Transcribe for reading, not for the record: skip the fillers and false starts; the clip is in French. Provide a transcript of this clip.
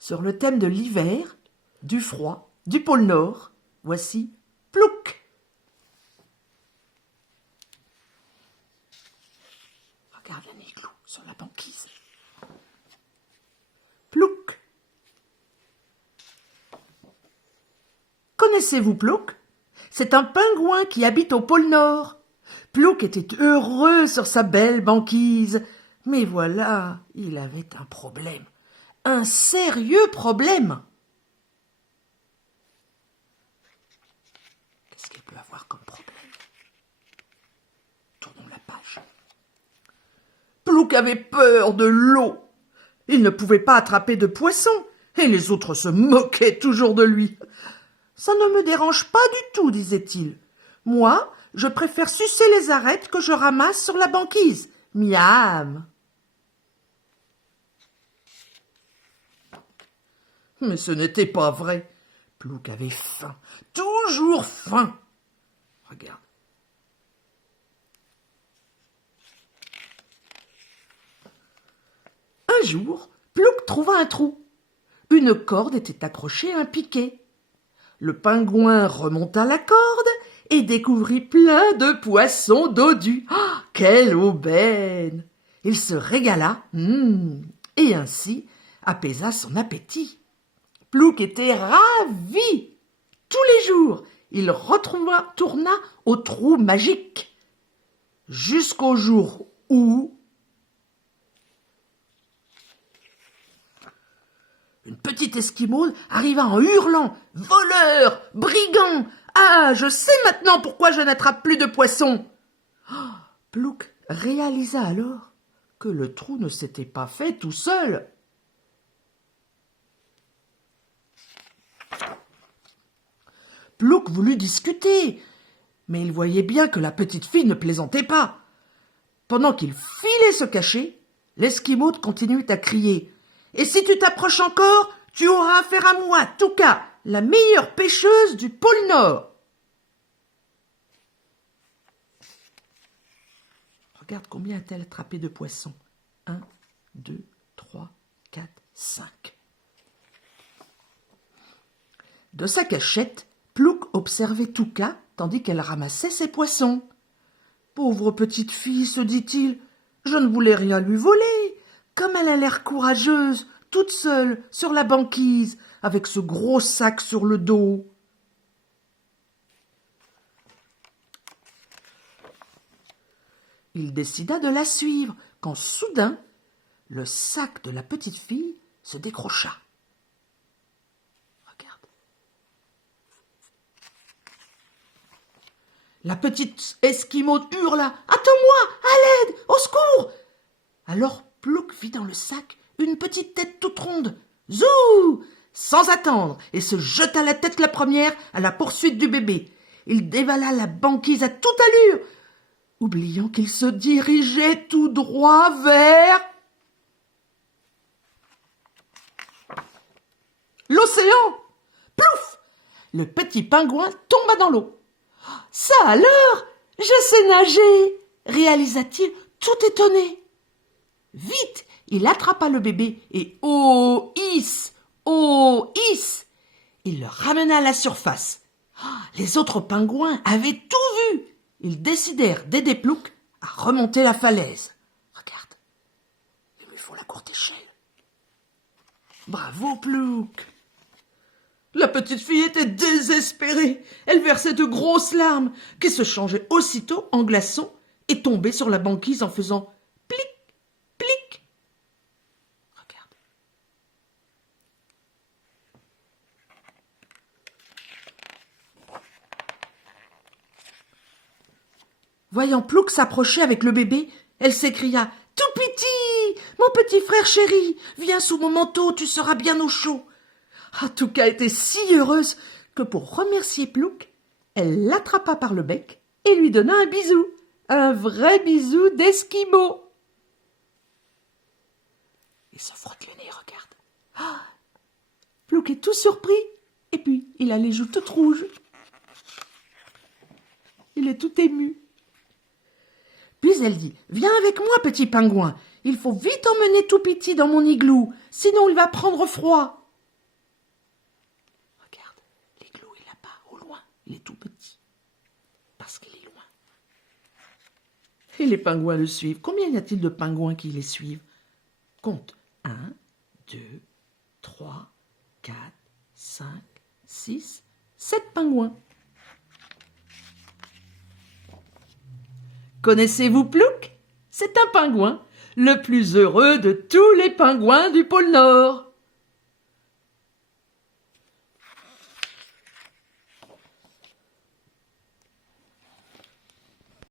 Sur le thème de l'hiver, du froid, du pôle Nord, voici Plouc. Regarde un igloo sur la banquise. Plouc. Connaissez-vous Plouc? C'est un pingouin qui habite au pôle Nord. Plouc était heureux sur sa belle banquise. Mais voilà, il avait un problème. Un sérieux problème. Qu'est-ce qu'il peut avoir comme problème? Tournons la page. Plouc avait peur de l'eau. Il ne pouvait pas attraper de poissons, et les autres se moquaient toujours de lui. Ça ne me dérange pas du tout, disait-il. Moi, je préfère sucer les arêtes que je ramasse sur la banquise. Miam. Mais ce n'était pas vrai. Plouc avait faim, toujours faim. Regarde. Un jour, Plouc trouva un trou. Une corde était accrochée à un piquet. Le pingouin remonta la corde et découvrit plein de poissons dodus. Ah, quelle aubaine! Il se régala et ainsi apaisa son appétit. Plouc était ravi. Tous les jours, il tourna au trou magique. Jusqu'au jour où une petite esquimaude arriva en hurlant « Voleur! Brigand! Ah, je sais maintenant pourquoi je n'attrape plus de poissons !» Plouc réalisa alors que le trou ne s'était pas fait tout seul. Plouc voulut discuter, mais il voyait bien que la petite fille ne plaisantait pas. Pendant qu'il filait se cacher, l'esquimaude continuait à crier « Et si tu t'approches encore, tu auras affaire à moi, Touka, la meilleure pêcheuse du pôle Nord. » Regarde combien a-t-elle attrapé de poissons. 1, 2, 3, 4, 5. De sa cachette, Plouc observait Touka tandis qu'elle ramassait ses poissons. « Pauvre petite fille, se dit-il, je ne voulais rien lui voler. Comme elle a l'air courageuse, toute seule, sur la banquise, avec ce gros sac sur le dos. » Il décida de la suivre, quand soudain, le sac de la petite fille se décrocha. Regarde. La petite esquimaude hurla « Attends-moi, à l'aide, au secours !» Alors Plouc vit dans le sac une petite tête toute ronde. Zou! Sans attendre, et se jeta la tête la première à la poursuite du bébé. Il dévala la banquise à toute allure, oubliant qu'il se dirigeait tout droit vers l'océan. Plouf! Le petit pingouin tomba dans l'eau. « Ça alors, je sais nager !» réalisa-t-il tout étonné. Vite, il attrapa le bébé et oh, hiss, il le ramena à la surface. Les autres pingouins avaient tout vu. Ils décidèrent d'aider Plouc à remonter la falaise. Regarde, il lui faut la courte échelle. Bravo Plouc. La petite fille était désespérée. Elle versait de grosses larmes qui se changeaient aussitôt en glaçons et tombaient sur la banquise en faisant plic, plic. Regarde. Voyant Plouc s'approcher avec le bébé, elle s'écria « Toupiti, mon petit frère chéri, viens sous mon manteau, tu seras bien au chaud. » Touka était si heureuse que pour remercier Plouc, elle l'attrapa par le bec et lui donna un bisou, un vrai bisou d'esquimau. Il se frotte le nez, regarde. Plouc est tout surpris et puis il a les joues toutes rouges. Il est tout ému. Puis elle dit « Viens avec moi, petit pingouin, il faut vite emmener Toupiti dans mon igloo, sinon il va prendre froid. » Il est tout petit, parce qu'il est loin. Et les pingouins le suivent. Combien y a-t-il de pingouins qui les suivent? Compte. 1, 2, 3, 4, 5, 6, 7 pingouins. Connaissez-vous Plouc? C'est un pingouin, le plus heureux de tous les pingouins du pôle Nord.